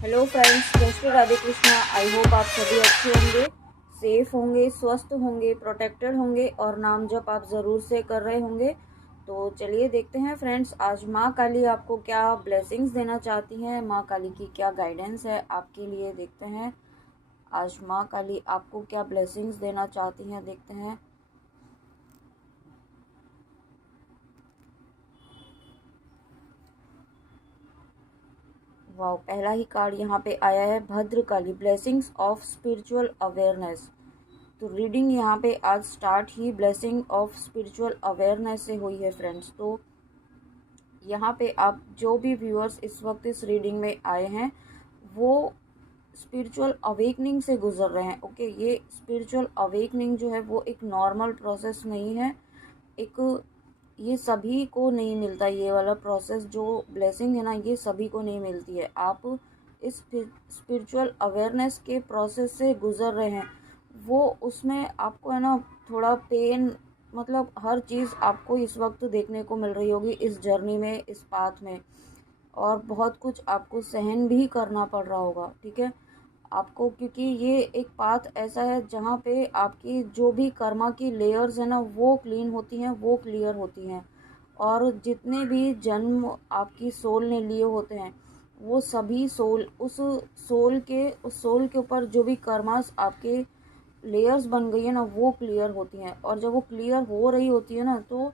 Hello friends, जय Shri Radhe Krishna. I hope आप सभी अच्छे होंगे, सेफ होंगे, स्वस्थ होंगे, प्रोटेक्टेड होंगे और नाम जप आप ज़रूर से कर रहे होंगे। तो चलिए देखते हैं फ्रेंड्स, आज माँ काली आपको क्या ब्लेसिंग्स देना चाहती हैं, माँ काली की क्या गाइडेंस है आपके लिए। देखते हैं आज माँ काली आपको क्या ब्लेसिंग्स देना चाहती हैं, देखते हैं। वाह, पहला ही कार्ड यहाँ पे आया है, Bhadrakali blessings of spiritual awareness. तो रीडिंग यहाँ पे आज start he blessing of spiritual awareness से हुई है फ्रेंड्स। तो यहाँ पे आप जो भी व्यूअर्स इस वक्त इस रीडिंग में आए हैं वो स्पिरिचुअल अवेकनिंग से गुजर रहे हैं। ओके, ये स्पिरिचुअल अवेकनिंग जो है वो एक नॉर्मल प्रोसेस नहीं है, एक ये सभी को नहीं मिलता। ये वाला प्रोसेस जो ब्लेसिंग है ना, ये सभी को नहीं मिलती है। आप इस स्पिरिचुअल अवेयरनेस के प्रोसेस से गुजर रहे हैं, वो उसमें आपको है ना थोड़ा पेन, मतलब हर चीज़ आपको इस वक्त देखने को मिल रही होगी इस जर्नी में, इस पाथ में। और बहुत कुछ आपको सहन भी करना पड़ रहा होगा, ठीक है आपको, क्योंकि ये एक पाथ ऐसा है जहाँ पे आपकी जो भी कर्मा की लेयर्स है ना वो क्लीन होती हैं, वो क्लियर होती हैं। और जितने भी जन्म आपकी सोल ने लिए होते हैं वो सभी सोल उस सोल के ऊपर जो भी कर्मास आपके लेयर्स बन गई है ना वो क्लियर होती हैं। और जब वो क्लियर हो रही होती है ना तो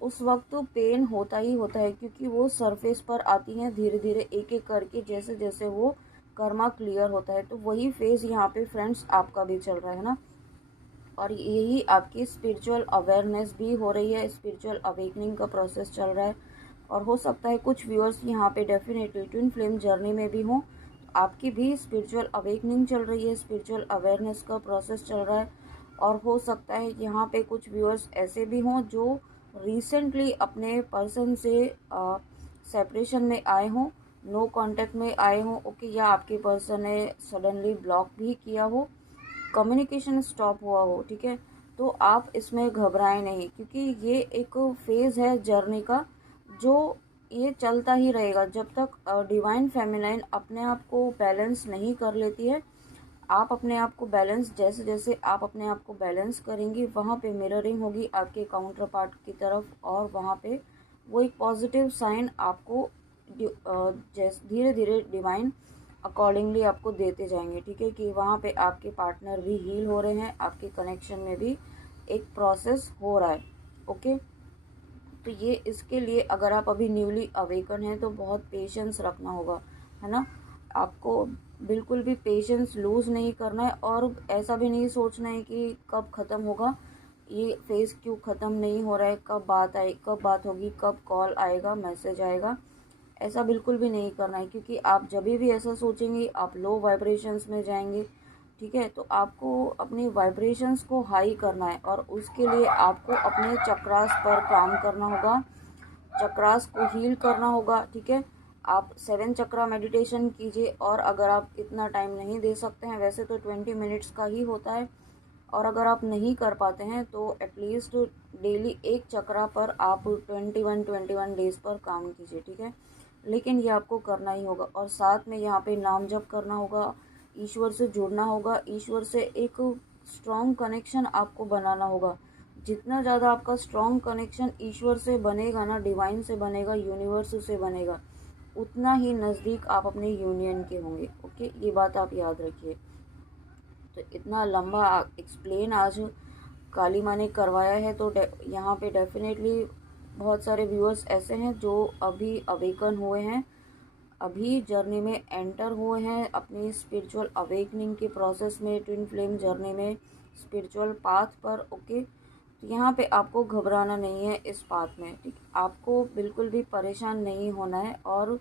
उस वक्त तो पेन होता ही होता है, क्योंकि वो सरफेस पर आती हैं धीरे धीरे एक एक करके, जैसे जैसे वो कर्मा क्लियर होता है। तो वही फेज यहाँ पे फ्रेंड्स आपका भी चल रहा है ना, और यही आपकी स्पिरिचुअल अवेयरनेस भी हो रही है, स्पिरिचुअल अवेकनिंग का प्रोसेस चल रहा है। और हो सकता है कुछ व्यूअर्स यहाँ पे डेफिनेटली ट्विन फ्लेम जर्नी में भी हों, आपकी भी स्पिरिचुअल अवेकनिंग चल रही है, स्पिरिचुअल अवेयरनेस का प्रोसेस चल रहा है। और हो सकता है यहाँ पे कुछ व्यूअर्स ऐसे भी हों जो रिसेंटली अपने पर्सन से सेपरेशन में आए हों, नो कांटेक्ट में आए हों। ओके, या आपके पर्सन ने सडनली ब्लॉक भी किया हो, कम्युनिकेशन स्टॉप हुआ हो, ठीक है। तो आप इसमें घबराएं नहीं, क्योंकि ये एक फेज़ है जर्नी का जो ये चलता ही रहेगा जब तक डिवाइन फेमिनाइन अपने आप को बैलेंस नहीं कर लेती है। आप अपने आप को बैलेंस, जैसे जैसे आप अपने आप को बैलेंस करेंगी वहाँ पे मिररिंग होगी आपके काउंटर पार्ट की तरफ, और वहाँ पे वो एक पॉजिटिव साइन आपको जैसे धीरे धीरे डिवाइन अकॉर्डिंगली आपको देते जाएंगे, ठीक है। कि वहाँ पे आपके पार्टनर भी हील हो रहे हैं, आपके कनेक्शन में भी एक प्रोसेस हो रहा है। ओके, तो ये इसके लिए अगर आप अभी न्यूली अवेकन हैं तो बहुत पेशेंस रखना होगा, है ना। आपको बिल्कुल भी पेशेंस लूज़ नहीं करना है, और ऐसा भी नहीं सोचना है कि कब ख़त्म होगा, ये फेज़ क्यों ख़त्म नहीं हो रहा है, कब बात होगी, कब कॉल आएगा, मैसेज आएगा। ऐसा बिल्कुल भी नहीं करना है, क्योंकि आप जब भी ऐसा सोचेंगे आप लो वाइब्रेशंस में जाएंगे, ठीक है। तो आपको अपनी वाइब्रेशंस को हाई करना है, और उसके लिए आपको अपने चक्रास पर काम करना होगा, चक्रास को हील करना होगा, ठीक है। आप 7 चक्रा मेडिटेशन कीजिए, और अगर आप इतना टाइम नहीं दे सकते हैं, वैसे तो 20 मिनट्स का ही होता है, और अगर आप नहीं कर पाते हैं तो एटलीस्ट डेली एक चक्रा पर आप 21 डेज पर काम कीजिए, ठीक है। लेकिन ये आपको करना ही होगा, और साथ में यहाँ पे नाम जप करना होगा, यूर से जुड़ना होगा, ईश्वर से एक स्ट्रॉन्ग कनेक्शन आपको बनाना होगा। जितना ज़्यादा आपका स्ट्रॉन्ग कनेक्शन ईश्वर से बनेगा ना, डिवाइन से बनेगा, यूनिवर्स से बनेगा, उतना ही नज़दीक आप अपने यूनियन के होंगे। ओके, ये बात आप याद रखिए। तो इतना लंबा एक्सप्लेन आज काली माँ ने करवाया है, तो यहाँ पे डेफिनेटली बहुत सारे व्यूअर्स ऐसे हैं जो अभी अवेकन हुए हैं, अभी जर्नी में एंटर हुए हैं अपनी स्पिरिचुअल अवेकनिंग के प्रोसेस में, ट्विन फ्लेम जर्नी में, स्पिरिचुअल पाथ पर। ओके, तो यहाँ पे आपको घबराना नहीं है इस पाथ में, ठीक। आपको बिल्कुल भी परेशान नहीं होना है, और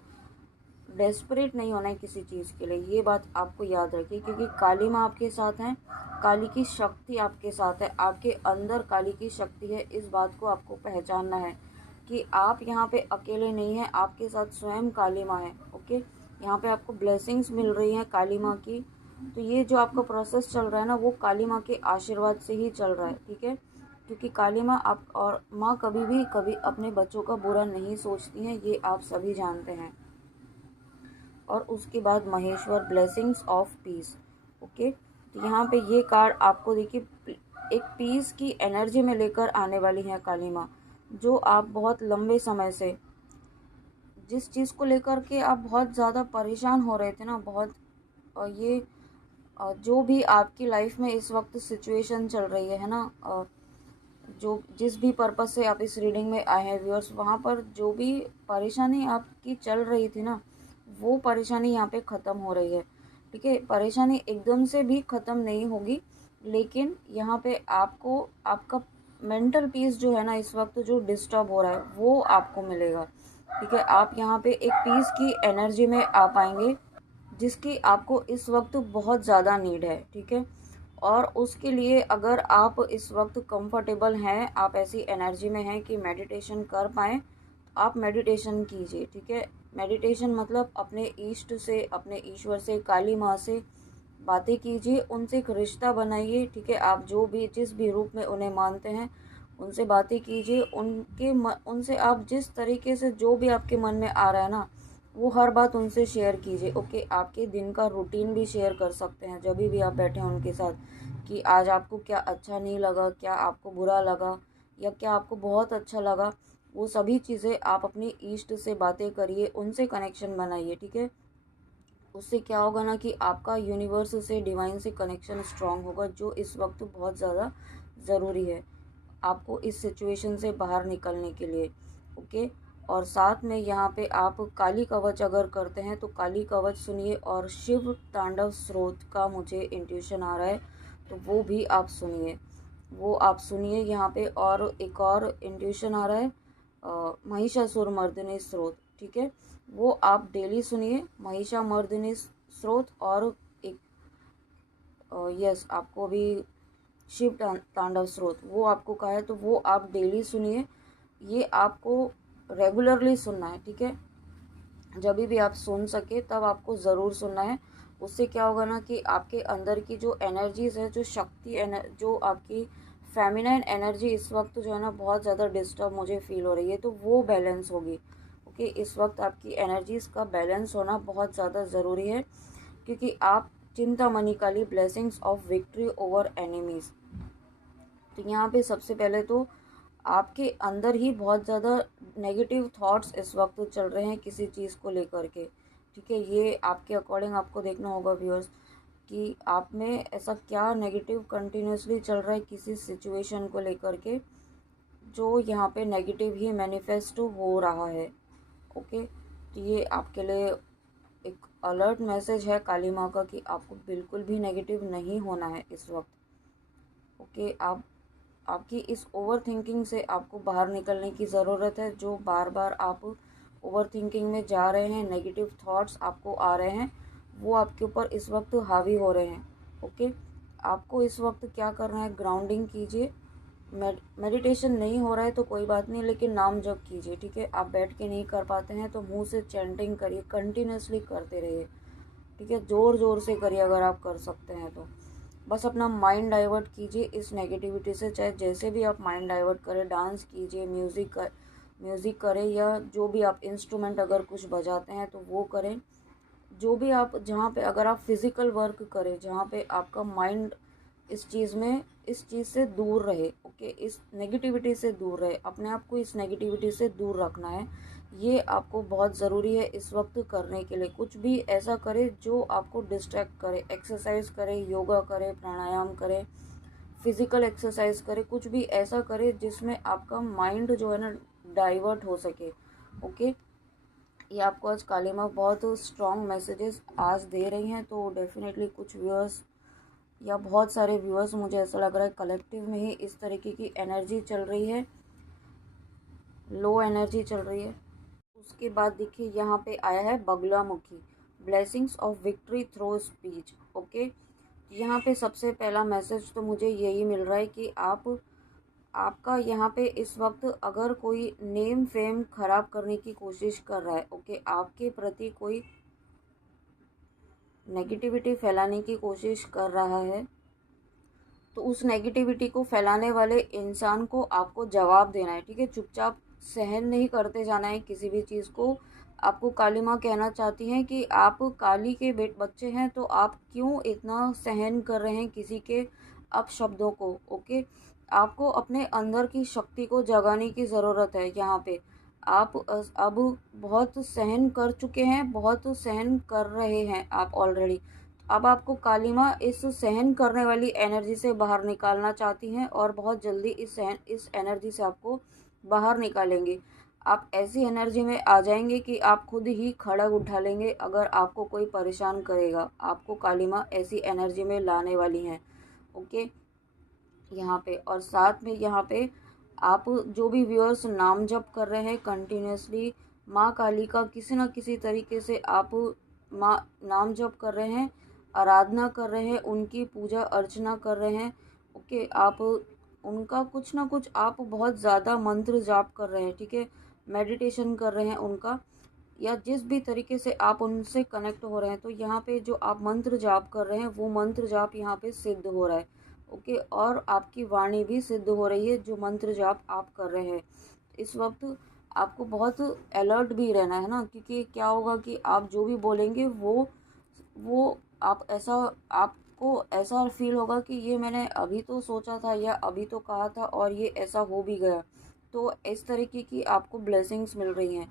डेस्परेट नहीं होना है किसी चीज़ के लिए, ये बात आपको याद रखिए, क्योंकि काली माँ आपके साथ हैं, काली की शक्ति आपके साथ है, आपके अंदर काली की शक्ति है। इस बात को आपको पहचानना है कि आप यहाँ पे अकेले नहीं हैं, आपके साथ स्वयं काली माँ है। ओके, यहाँ पे आपको ब्लेसिंग्स मिल रही हैं काली माँ की। तो ये जो आपका प्रोसेस चल रहा है ना वो काली माँ के आशीर्वाद से ही चल रहा है, ठीक है। क्योंकि काली माँ आप और माँ कभी अपने बच्चों का बुरा नहीं सोचती हैं, ये आप सभी जानते हैं। और उसके बाद Maheshwar blessings of peace. Okay, तो यहाँ पे ये कार्ड आपको देखिए एक पीस की एनर्जी में लेकर आने वाली है काली माँ। जो आप बहुत लंबे समय से जिस चीज़ को लेकर के आप बहुत ज़्यादा परेशान हो रहे थे ना, बहुत ये जो भी आपकी लाइफ में इस वक्त सिचुएशन चल रही है ना, जो जिस भी पर्पस से आप इस रीडिंग में आए हैं व्यूअर्स, वहाँ पर जो भी परेशानी आपकी चल रही थी ना, वो परेशानी यहाँ पे ख़त्म हो रही है। ठीक है, परेशानी एकदम से भी ख़त्म नहीं होगी, लेकिन यहाँ पे आपको आपका मेंटल पीस जो है ना इस वक्त जो डिस्टर्ब हो रहा है वो आपको मिलेगा। ठीक है, आप यहाँ पे एक पीस की एनर्जी में आ पाएंगे जिसकी आपको इस वक्त बहुत ज़्यादा नीड है। ठीक है, और उसके लिए अगर आप इस वक्त कंफर्टेबल हैं, आप ऐसी एनर्जी में हैं कि मेडिटेशन कर पाएँ, आप मेडिटेशन कीजिए। ठीक है, मेडिटेशन मतलब अपने इष्ट से, अपने ईश्वर से, काली माँ से बातें कीजिए, उनसे एक रिश्ता बनाइए। ठीक है, आप जो भी जिस भी रूप में उन्हें मानते हैं उनसे बातें कीजिए। उनसे आप जिस तरीके से जो भी आपके मन में आ रहा है ना, वो हर बात उनसे शेयर कीजिए। ओके, आपके दिन का रूटीन भी शेयर कर सकते हैं जब भी आप बैठे हैं उनके साथ, कि आज आपको क्या अच्छा नहीं लगा, क्या आपको बुरा लगा, या क्या आपको बहुत अच्छा लगा। वो सभी चीज़ें आप अपनी इष्ट से बातें करिए, उनसे कनेक्शन बनाइए। ठीक है, उससे क्या होगा ना कि आपका यूनिवर्स से, डिवाइन से कनेक्शन स्ट्रांग होगा, जो इस वक्त बहुत ज़्यादा ज़रूरी है आपको इस सिचुएशन से बाहर निकलने के लिए। ओके, और साथ में यहाँ पे आप काली कवच अगर करते हैं तो काली कवच सुनिए, और शिव तांडव स्रोत का मुझे इंट्यूशन आ रहा है तो वो भी आप सुनिए, वो आप सुनिए यहाँ पे। और एक और इंट्यूशन आ रहा है महिषासुर मर्दिनी स्रोत। ठीक है, वो आप डेली सुनिए, महिषामर्दिनी स्रोत। और एक यस, आपको भी शिव तांडव स्रोत वो आपको कहा है तो वो आप डेली सुनिए। ये आपको रेगुलरली सुनना है। ठीक है, जब भी आप सुन सके तब आपको ज़रूर सुनना है। उससे क्या होगा ना कि आपके अंदर की जो एनर्जीज है, जो जो आपकी फेमिनाइन एनर्जी इस वक्त जो है ना बहुत ज़्यादा डिस्टर्ब मुझे फील हो रही है, तो वो बैलेंस होगी। ओके, इस वक्त आपकी एनर्जीज़ का बैलेंस होना बहुत ज़्यादा ज़रूरी है, क्योंकि आप Chintamani Kali blessings of victory over enemies. तो यहाँ पे सबसे पहले तो आपके अंदर ही बहुत ज़्यादा नेगेटिव थॉट्स इस वक्त चल रहे हैं किसी चीज़ को लेकर के। ठीक है, ये आपके अकॉर्डिंग आपको देखना होगा व्यूअर्स कि आप में ऐसा क्या नेगेटिव कंटिन्यूसली चल रहा है किसी सिचुएशन को लेकर के, जो यहाँ पे नेगेटिव ही मैनिफेस्ट हो रहा है। ओके, तो ये आपके लिए एक अलर्ट मैसेज है काली माँ का कि आपको बिल्कुल भी नेगेटिव नहीं होना है इस वक्त। ओके, आपकी इस ओवर थिंकिंग से आपको बाहर निकलने की ज़रूरत है। जो बार बार आप ओवर थिंकिंग में जा रहे हैं, नेगेटिव थॉट्स आपको आ रहे हैं, वो आपके ऊपर इस वक्त हावी हो रहे हैं। ओके, आपको इस वक्त क्या करना है, ग्राउंडिंग कीजिए। मेडिटेशन नहीं हो रहा है तो कोई बात नहीं, लेकिन नाम जप कीजिए। ठीक है, आप बैठ के नहीं कर पाते हैं तो मुंह से चैंटिंग करिए, कंटिन्यूसली करते रहिए। ठीक है, ज़ोर ज़ोर से करिए अगर आप कर सकते हैं तो। बस अपना माइंड डाइवर्ट कीजिए इस नेगेटिविटी से, चाहे जैसे भी आप माइंड डाइवर्ट करें, डांस कीजिए, म्यूज़िक करें, या जो भी आप इंस्ट्रूमेंट अगर कुछ बजाते हैं तो वो करें। जो भी आप, जहाँ पे अगर आप फिज़िकल वर्क करें जहाँ पे आपका माइंड इस चीज़ से दूर रहे। ओके, इस नेगेटिविटी से दूर रहे, अपने आप को इस नेगेटिविटी से दूर रखना है। ये आपको बहुत ज़रूरी है इस वक्त करने के लिए। कुछ भी ऐसा करें जो आपको डिस्ट्रैक्ट करे, एक्सरसाइज करें, योगा करें, प्राणायाम करें, फिज़िकल एक्सरसाइज करें, कुछ भी ऐसा करें जिसमें आपका माइंड जो है ना डाइवर्ट हो सके। ओके, ये आपको आज काली माँ बहुत स्ट्रॉन्ग मैसेजेस आज दे रही हैं, तो डेफिनेटली कुछ व्यूअर्स या बहुत सारे व्यूअर्स, मुझे ऐसा लग रहा है कलेक्टिव में ही इस तरीके की एनर्जी चल रही है, लो एनर्जी चल रही है। उसके बाद देखिए यहाँ पे आया है Baglamukhi, blessings of victory through speech. Okay, यहाँ पे सबसे पहला मैसेज तो मुझे यही मिल रहा है कि आपका यहाँ पे इस वक्त अगर कोई नेम फेम खराब करने की कोशिश कर रहा है, ओके, आपके प्रति कोई नेगेटिविटी फैलाने की कोशिश कर रहा है, तो उस नेगेटिविटी को फैलाने वाले इंसान को आपको जवाब देना है। ठीक है, चुपचाप सहन नहीं करते जाना है किसी भी चीज़ को, आपको काली माँ कहना चाहती हैं कि आप काली के बच्चे हैं, तो आप क्यों इतना सहन कर रहे हैं किसी के अपशब्दों को। ओके, आपको अपने अंदर की शक्ति को जगाने की ज़रूरत है। यहाँ पे आप अब बहुत सहन कर चुके हैं, बहुत सहन कर रहे हैं आप ऑलरेडी। अब आपको काली माँ इस सहन करने वाली एनर्जी से बाहर निकालना चाहती हैं, और बहुत जल्दी इस एनर्जी से आपको बाहर निकालेंगे। आप ऐसी एनर्जी में आ जाएंगे कि आप खुद ही खड़ग उठा लेंगे अगर आपको कोई परेशान करेगा। आपको काली माँ ऐसी एनर्जी में लाने वाली हैं। ओके, यहाँ पे और साथ में यहाँ पे आप जो भी व्यूअर्स नाम जप कर रहे हैं कंटिन्यूसली, माँ काली का किसी न किसी तरीके से आप माँ नाम जप कर रहे हैं, आराधना कर रहे हैं, उनकी पूजा अर्चना कर रहे हैं। ओके, आप उनका कुछ ना कुछ आप बहुत ज़्यादा मंत्र जाप कर रहे हैं, ठीक है, मेडिटेशन कर रहे हैं उनका, या जिस भी तरीके से आप उनसे कनेक्ट हो रहे हैं। तो यहाँ पे जो आप मंत्र जाप कर रहे हैं वो मंत्र जाप यहाँ पे सिद्ध हो रहा है। ओके, और आपकी वाणी भी सिद्ध हो रही है जो मंत्र जाप आप कर रहे हैं। इस वक्त आपको बहुत अलर्ट भी रहना है ना, क्योंकि क्या होगा कि आप जो भी बोलेंगे वो आप ऐसा आपको ऐसा फील होगा कि ये मैंने अभी तो सोचा था या अभी तो कहा था और ये ऐसा हो भी गया। तो इस तरीके की आपको ब्लेसिंग्स मिल रही हैं।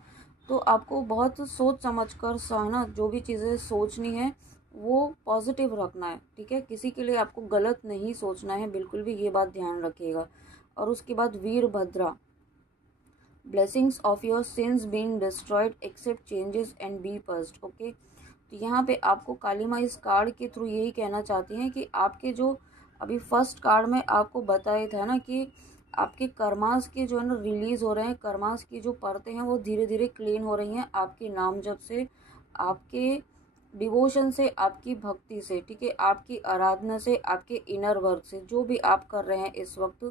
तो आपको बहुत सोच समझ कर ना जो भी चीज़ें सोचनी है वो पॉजिटिव रखना है, ठीक है, किसी के लिए आपको गलत नहीं सोचना है, बिल्कुल भी ये बात ध्यान रखिएगा। और उसके बाद Virabhadra, blessings of your sins being destroyed accept changes and be passed. Okay, तो यहाँ पे आपको काली माँ इस कार्ड के थ्रू यही कहना चाहती हैं कि आपके जो अभी फर्स्ट कार्ड में आपको बताया था ना कि आपके कर्मास के जो है ना रिलीज़ हो रहे हैं, कर्मास की जो परतें हैं वो धीरे धीरे क्लीन हो रही हैं आपके नाम जप से, आपके डिवोशन से, आपकी भक्ति से, ठीक है, आपकी आराधना से, आपके इनर वर्क से, जो भी आप कर रहे हैं इस वक्त,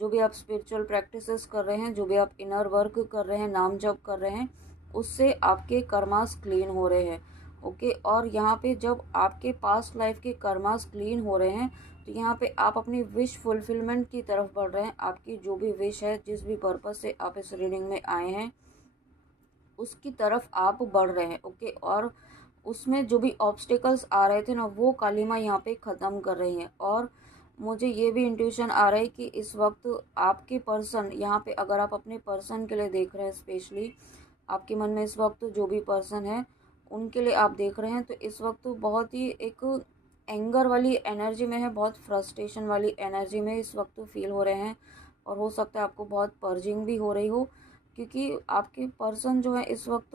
जो भी आप स्पिरिचुअल प्रैक्टिसेस कर रहे हैं, जो भी आप इनर वर्क कर रहे हैं, नाम जप कर रहे हैं, उससे आपके कर्मास क्लीन हो रहे हैं। ओके, और यहाँ पे जब आपके पास्ट लाइफ के कर्मास क्लीन हो रहे हैं तो यहाँ पे आप अपनी विश फुलफिलमेंट की तरफ बढ़ रहे हैं। आपकी जो भी विश है, जिस भी पर्पस से आप इस रीडिंग में आए हैं, उसकी तरफ आप बढ़ रहे हैं। ओके, और उसमें जो भी ऑब्स्टिकल्स आ रहे थे ना वो काली माँ यहाँ पे ख़त्म कर रही हैं। और मुझे ये भी इंट्यूशन आ रहा है कि इस वक्त आपके पर्सन, यहाँ पे अगर आप अपने पर्सन के लिए देख रहे हैं, स्पेशली आपके मन में इस वक्त जो भी पर्सन है उनके लिए आप देख रहे हैं, तो इस वक्त बहुत ही एक एंगर वाली एनर्जी में है, बहुत फ्रस्ट्रेशन वाली एनर्जी में इस वक्त फील हो रहे हैं। और हो सकता है आपको बहुत पर्जिंग भी हो रही हो, क्योंकि आपके पर्सन जो है इस वक्त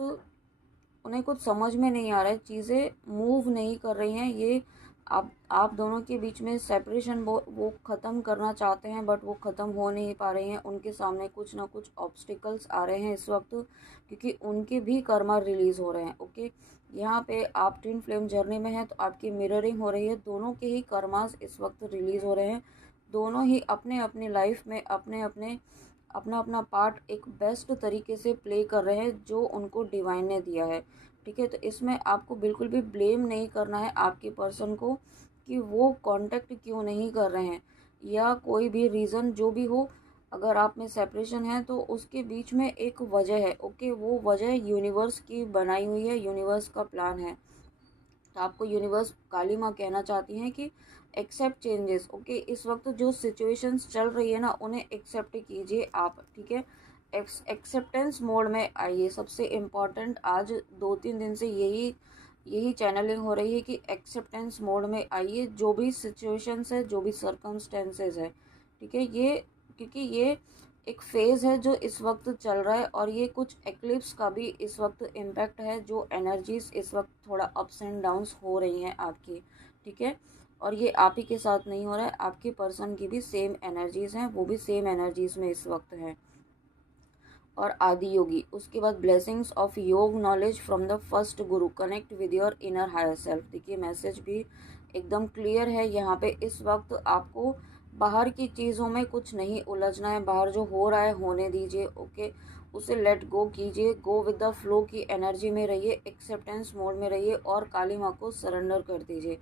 उन्हें कुछ समझ में नहीं आ रहा है, चीज़ें मूव नहीं कर रही हैं। ये आप दोनों के बीच में सेपरेशन वो ख़त्म करना चाहते हैं, बट वो ख़त्म हो नहीं पा रही हैं। उनके सामने कुछ ना कुछ ऑब्स्टिकल्स आ रहे हैं इस वक्त, क्योंकि उनके भी कर्मा रिलीज़ हो रहे हैं। ओके, यहाँ पे आप ट्विन फ्लेम जर्नी में हैं तो आपकी मिररिंग हो रही है, दोनों के ही कर्मास इस वक्त रिलीज़ हो रहे हैं। दोनों ही अपने अपने लाइफ में अपना अपना पार्ट एक बेस्ट तरीके से प्ले कर रहे हैं जो उनको डिवाइन ने दिया है, ठीक है। तो इसमें आपको बिल्कुल भी ब्लेम नहीं करना है आपके पर्सन को कि वो कांटेक्ट क्यों नहीं कर रहे हैं, या कोई भी रीज़न जो भी हो। अगर आप में सेपरेशन है तो उसके बीच में एक वजह है। ओके, वो वजह यूनिवर्स की बनाई हुई है, यूनिवर्स का प्लान है। तो आपको यूनिवर्स काली माँ कहना चाहती हैं कि एक्सेप्ट चेंजेस। ओके, इस वक्त जो सिचुएशंस चल रही है ना उन्हें एक्सेप्ट कीजिए आप, ठीक है, एक्सेप्टेंस मोड में आइए। सबसे इम्पॉर्टेंट आज 2-3 दिन से यही चैनलिंग हो रही है कि एक्सेप्टेंस मोड में आइए, जो भी सिचुएशंस है, जो भी सर्कमस्टेंसेज है, ठीक है। ये क्योंकि ये एक फेज़ है जो इस वक्त चल रहा है, और ये कुछ एक्लिप्स का भी इस वक्त इम्पैक्ट है, जो एनर्जीज इस वक्त थोड़ा अप्स एंड डाउन्स हो रही हैं आपकी, ठीक है। और ये आप ही के साथ नहीं हो रहा है, आपके पर्सन की भी सेम एनर्जीज़ हैं, वो भी सेम एनर्जीज़ में इस वक्त हैं। और आदि योगी, उसके बाद blessings of yoga knowledge from the first guru, connect with your inner higher self. देखिए मैसेज भी एकदम क्लियर है यहाँ पे। इस वक्त आपको बाहर की चीज़ों में कुछ नहीं उलझना है, बाहर जो हो रहा है होने दीजिए। ओके, उसे लेट गो कीजिए, गो विद द फ्लो की एनर्जी में रहिए, एक्सेप्टेंस मोड में रहिए और काली माँ को सरेंडर कर दीजिए।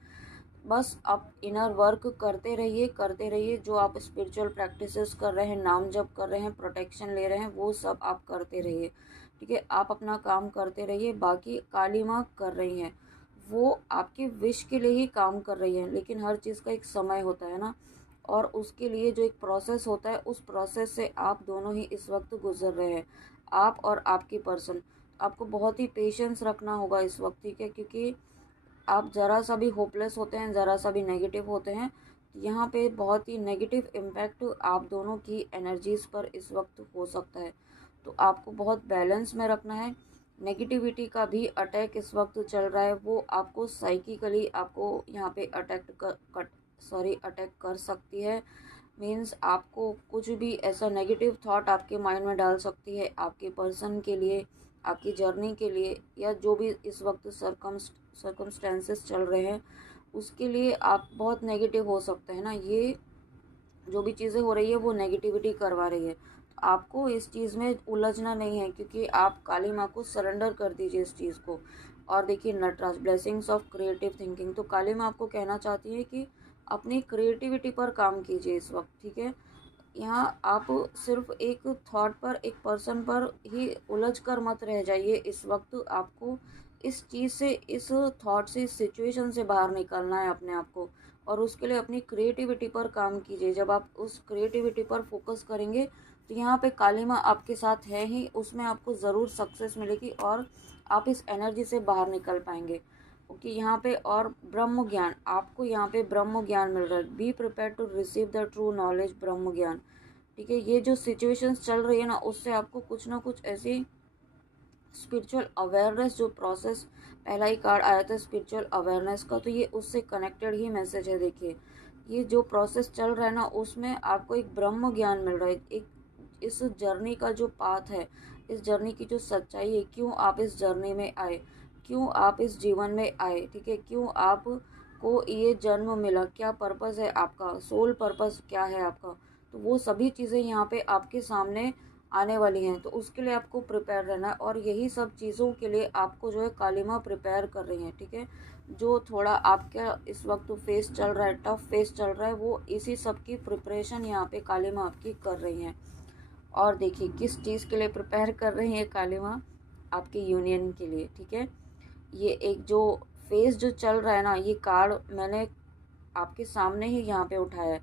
बस आप इनर वर्क करते रहिए, जो आप स्पिरिचुअल प्रैक्टिसेस कर रहे हैं, नाम जप कर रहे हैं, प्रोटेक्शन ले रहे हैं, वो सब आप करते रहिए, ठीक है, आप अपना काम करते रहिए, बाकी काली माँ कर रही हैं, वो आपके विश के लिए ही काम कर रही है, लेकिन हर चीज़ का एक समय होता है ना, और उसके लिए जो एक प्रोसेस होता है, उस प्रोसेस से आप दोनों ही इस वक्त गुजर रहे हैं, आप और आपकी पर्सन। आपको बहुत ही पेशेंस रखना होगा इस वक्त, ठीक है, क्योंकि आप ज़रा सा भी होपलेस होते हैं, ज़रा सा भी नेगेटिव होते हैं, तो यहाँ पे बहुत ही नेगेटिव इम्पैक्ट आप दोनों की एनर्जीज़ पर इस वक्त हो सकता है। तो आपको बहुत बैलेंस में रखना है। नेगेटिविटी का भी अटैक इस वक्त चल रहा है, वो आपको साइकिकली आपको यहाँ पे अटैक कर सकती है। मीन्स आपको कुछ भी ऐसा नेगेटिव थॉट आपके माइंड में डाल सकती है, आपके पर्सन के लिए, आपकी जर्नी के लिए, या जो भी इस वक्त सर्कमस्टेंसेस चल रहे हैं उसके लिए आप बहुत नेगेटिव हो सकते हैं ना। ये जो भी चीज़ें हो रही है वो नेगेटिविटी करवा रही है, तो आपको इस चीज़ में उलझना नहीं है, क्योंकि आप काली माँ को सरेंडर कर दीजिए इस चीज़ को। और देखिए Nataraja, blessings of creative thinking, तो काली माँ आपको कहना चाहती है कि अपनी क्रिएटिविटी पर काम कीजिए इस वक्त, ठीक है। यहाँ आप सिर्फ एक थॉट पर, एक पर्सन पर ही उलझ कर मत रह जाइए इस वक्त। आपको इस चीज़ से, इस थॉट से, इस सिचुएशन से बाहर निकलना है अपने आप को, और उसके लिए अपनी क्रिएटिविटी पर काम कीजिए। जब आप उस क्रिएटिविटी पर फोकस करेंगे तो यहाँ पे काली माँ आपके साथ है ही, उसमें आपको ज़रूर सक्सेस मिलेगी और आप इस एनर्जी से बाहर निकल पाएंगे। ओके, यहाँ पे और ब्रह्म ज्ञान, आपको यहाँ पे ब्रह्म ज्ञान मिल रहा है। Be prepare to receive the true knowledge, Brahma gyan, ठीक है। ये जो सिचुएशंस चल रही है ना, उससे आपको कुछ ना कुछ ऐसी स्पिरिचुअल अवेयरनेस, जो प्रोसेस, पहला ही कार्ड आया था स्पिरिचुअल अवेयरनेस का, तो ये उससे कनेक्टेड ही मैसेज है। देखिए ये जो प्रोसेस चल रहा है ना, उसमें आपको एक ब्रह्म ज्ञान मिल रहा है, एक इस जर्नी का जो पाथ है, इस जर्नी की जो सच्चाई है, क्यों आप इस जर्नी में आए, क्यों आप इस जीवन में आए, ठीक है, क्यों आप को ये जन्म मिला, क्या पर्पस है आपका, सोल पर्पस क्या है आपका, तो वो सभी चीज़ें यहाँ पे आपके सामने आने वाली हैं। तो उसके लिए आपको प्रिपेयर रहना है, और यही सब चीज़ों के लिए आपको जो है काली माँ प्रिपेयर कर रही हैं, ठीक है। जो थोड़ा आपका इस वक्त फेस चल रहा है, टफ फेस चल रहा है, वो इसी सब की प्रिपरेशन यहाँ पे काली माँ आपकी कर रही हैं। और देखिए किस चीज़ के लिए प्रिपेयर कर रही हैं काली माँ, आपके यूनियन के लिए, ठीक है। ये एक जो फेस जो चल रहा है ना, ये कार्ड मैंने आपके सामने ही यहाँ पे उठाया है।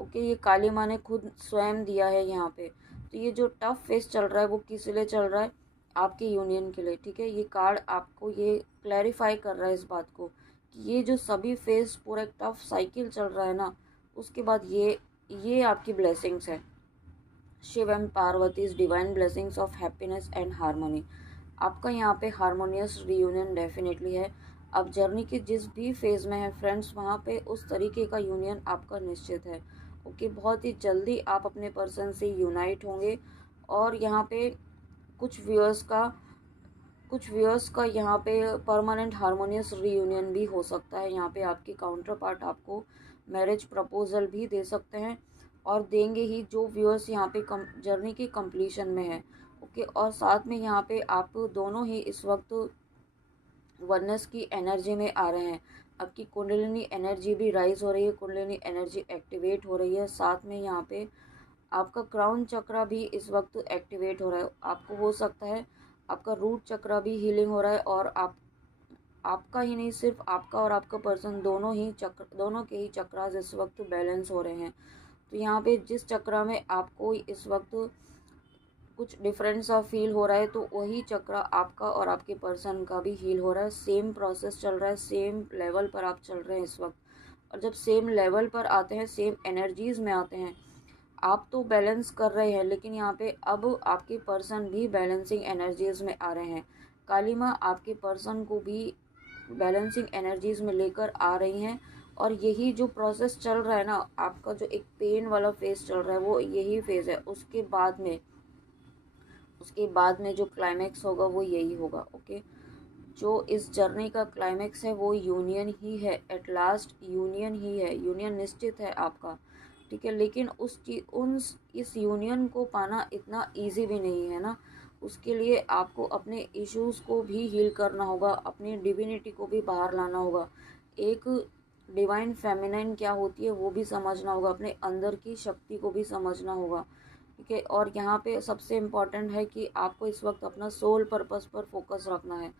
ओके, ये काली माँ ने खुद स्वयं दिया है यहाँ पे। तो ये जो टफ फेस चल रहा है वो किस लिए चल रहा है, आपके यूनियन के लिए, ठीक है। ये कार्ड आपको ये क्लैरिफाई कर रहा है इस बात को कि ये जो सभी फेस, पूरा एक टफ साइकिल चल रहा है ना, उसके बाद ये आपकी ब्लेसिंग्स है। Shiva and Parvati's divine blessings of happiness and harmony, आपका यहाँ पे हारमोनियस रियूनियन डेफिनेटली है। अब जर्नी के जिस भी फेज़ में है फ्रेंड्स, वहाँ पे उस तरीके का यूनियन आपका निश्चित है। ओके, बहुत ही जल्दी आप अपने पर्सन से यूनाइट होंगे। और यहाँ पे कुछ व्यूअर्स का यहाँ पे परमानेंट हारमोनियस रियूनियन भी हो सकता है। यहाँ पे आपके काउंटर पार्ट आपको मैरिज प्रपोजल भी दे सकते हैं, और देंगे ही, जो व्यूअर्स यहाँ पे जर्नी की कंप्लीशन में है। ओके, और साथ में यहाँ पे आप दोनों ही इस वक्त वननेस की एनर्जी में आ रहे हैं। आपकी कुंडलिनी एनर्जी भी राइज हो रही है, कुंडलिनी एनर्जी एक्टिवेट हो रही है। साथ में यहाँ पे आपका क्राउन चक्रा भी इस वक्त एक्टिवेट हो रहा है। आपको हो सकता है आपका रूट चक्रा भी हीलिंग हो रहा है, और आपका ही नहीं, सिर्फ आपका और आपका पर्सन दोनों के ही चक्रास इस वक्त बैलेंस हो रहे हैं। तो यहाँ पे जिस चक्रा में आपको इस वक्त कुछ डिफरेंट सा फील हो रहा है, तो वही चक्र आपका और आपके पर्सन का भी हील हो रहा है। सेम प्रोसेस चल रहा है, सेम लेवल पर आप चल रहे हैं इस वक्त। और जब सेम लेवल पर आते हैं, सेम एनर्जीज में आते हैं, आप तो बैलेंस कर रहे हैं, लेकिन यहाँ पे अब आपके पर्सन भी बैलेंसिंग एनर्जीज में आ रहे हैं। काली माँ आपके पर्सन को भी बैलेंसिंग एनर्जीज में लेकर आ रही हैं। और यही जो प्रोसेस चल रहा है ना, आपका जो एक पेन वाला फेज चल रहा है, वो यही फेज है। उसके बाद में जो क्लाइमैक्स होगा वो यही होगा। ओके, जो इस जर्नी का क्लाइमैक्स है वो यूनियन ही है। एट लास्ट यूनियन ही है, यूनियन निश्चित है आपका, ठीक है। लेकिन इस यूनियन को पाना इतना इजी भी नहीं है ना। उसके लिए आपको अपने इश्यूज़ को भी हील करना होगा, अपनी डिविनिटी को भी बाहर लाना होगा, एक डिवाइन फेमिनाइन क्या होती है वो भी समझना होगा, अपने अंदर की शक्ति को भी समझना होगा। ठीक है। और यहाँ पे सबसे इम्पॉर्टेंट है कि आपको इस वक्त अपना सोल पर्पस पर फोकस रखना है।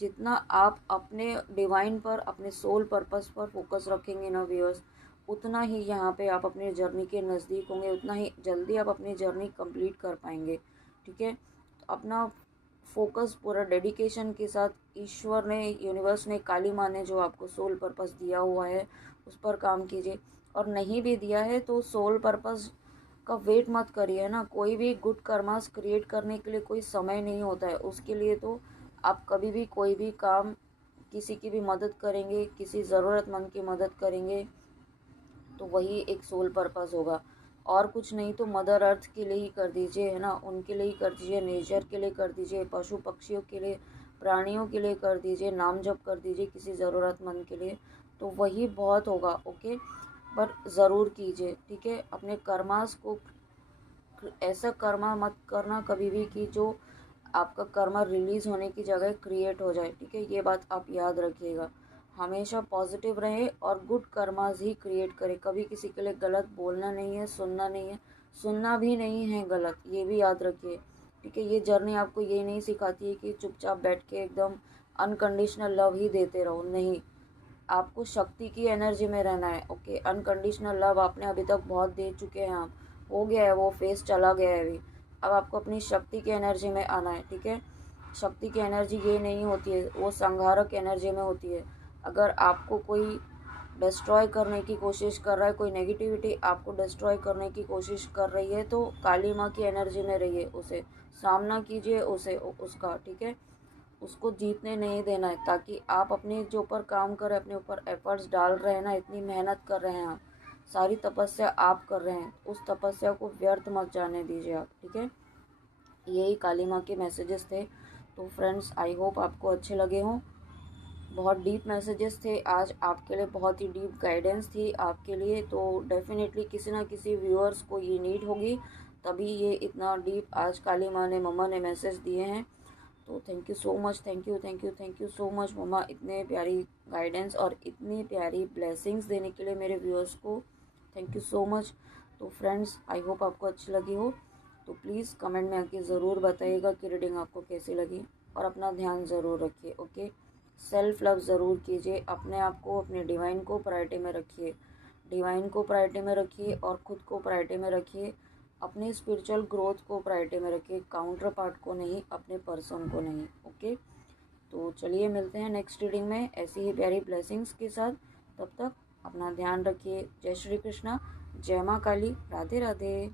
जितना आप अपने डिवाइन पर, अपने सोल पर्पस पर फोकस रखेंगे ना व्यूअर्स, उतना ही यहाँ पे आप अपनी जर्नी के नज़दीक होंगे, उतना ही जल्दी आप अपनी जर्नी कंप्लीट कर पाएंगे। ठीक है। अपना फोकस पूरा डेडिकेशन के साथ, ईश्वर ने, यूनिवर्स ने, काली माँ ने जो आपको सोल पर्पस दिया हुआ है उस पर काम कीजिए। और नहीं भी दिया है तो सोल पर्पस का वेट मत करिए ना। कोई भी गुड कर्मास क्रिएट करने के लिए कोई समय नहीं होता है। उसके लिए तो आप कभी भी कोई भी काम, किसी की भी मदद करेंगे, किसी ज़रूरतमंद की मदद करेंगे तो वही एक सोल पर्पस होगा। और कुछ नहीं तो मदर अर्थ के लिए ही कर दीजिए, है ना, उनके लिए ही कर दीजिए, नेचर के लिए कर दीजिए, पशु पक्षियों के लिए, प्राणियों के लिए कर दीजिए, नाम जप कर दीजिए किसी ज़रूरतमंद के लिए, तो वही बहुत होगा। ओके। पर ज़रूर कीजिए। ठीक है। अपने कर्मास को, ऐसा कर्मा मत करना कभी भी कि जो आपका कर्मा रिलीज़ होने की जगह क्रिएट हो जाए। ठीक है। ये बात आप याद रखिएगा। हमेशा पॉजिटिव रहे और गुड कर्मास ही क्रिएट करें। कभी किसी के लिए गलत बोलना नहीं है, सुनना नहीं है, सुनना भी नहीं है गलत, ये भी याद रखिए। ठीक है। ये जर्नी आपको ये नहीं सिखाती है कि चुपचाप बैठ के एकदम अनकंडीशनल लव ही देते रहो, नहीं। आपको शक्ति की एनर्जी में रहना है। ओके। अनकंडीशनल लव आपने अभी तक बहुत दे चुके हैं आप, हो गया है, वो फेस चला गया है अभी। अब आपको अपनी शक्ति की एनर्जी में आना है। ठीक है। शक्ति की एनर्जी ये नहीं होती है, वो संहारक एनर्जी में होती है। अगर आपको कोई डिस्ट्रॉय करने की कोशिश कर रहा है, कोई नेगेटिविटी आपको डिस्ट्रॉय करने की कोशिश कर रही है, तो काली माँ की एनर्जी में रहिए, उसे सामना कीजिए, उसे उसका। ठीक है। उसको जीतने नहीं देना है, ताकि आप अपने जो ऊपर काम कर रहे हैं, अपने ऊपर एफर्ट्स डाल रहे हैं ना, इतनी मेहनत कर रहे हैं आप, सारी तपस्या आप कर रहे हैं, उस तपस्या को व्यर्थ मत जाने दीजिए आप। ठीक है। यही काली माँ के मैसेजेस थे। तो फ्रेंड्स, आई होप आपको अच्छे लगे हों। बहुत डीप मैसेजेस थे आज आपके लिए, बहुत ही डीप गाइडेंस थी आपके लिए। तो डेफिनेटली किसी ना किसी व्यूअर्स को ये नीड होगी, तभी ये इतना डीप आज काली माँ ने, मम्मा ने मैसेज दिए हैं। तो thank you so much, thank you, thank you, thank you so much mama, इतने प्यारी गाइडेंस और इतनी प्यारी ब्लेसिंग्स देने के लिए मेरे व्यूअर्स को। Thank you so much. तो फ्रेंड्स, आई होप आपको अच्छी लगी हो। तो प्लीज़ कमेंट में आके ज़रूर बताइएगा कि रीडिंग आपको कैसी लगी। और अपना ध्यान ज़रूर रखिए। ओके। सेल्फ लव ज़रूर कीजिए। अपने आप को, अपने डिवाइन को प्रायोरिटी में रखिए। डिवाइन को प्रायोरिटी में रखिए और ख़ुद को प्रायोरिटी में रखिए। अपनी स्पिरिचुअल ग्रोथ को प्रायोरिटी में रखिए, काउंटर पार्ट को नहीं, अपने पर्सन को नहीं। ओके। तो चलिए मिलते हैं नेक्स्ट रीडिंग में ऐसी ही प्यारी ब्लेसिंग्स के साथ। तब तक अपना ध्यान रखिए। जय श्री कृष्णा, जय माँ काली, राधे राधे।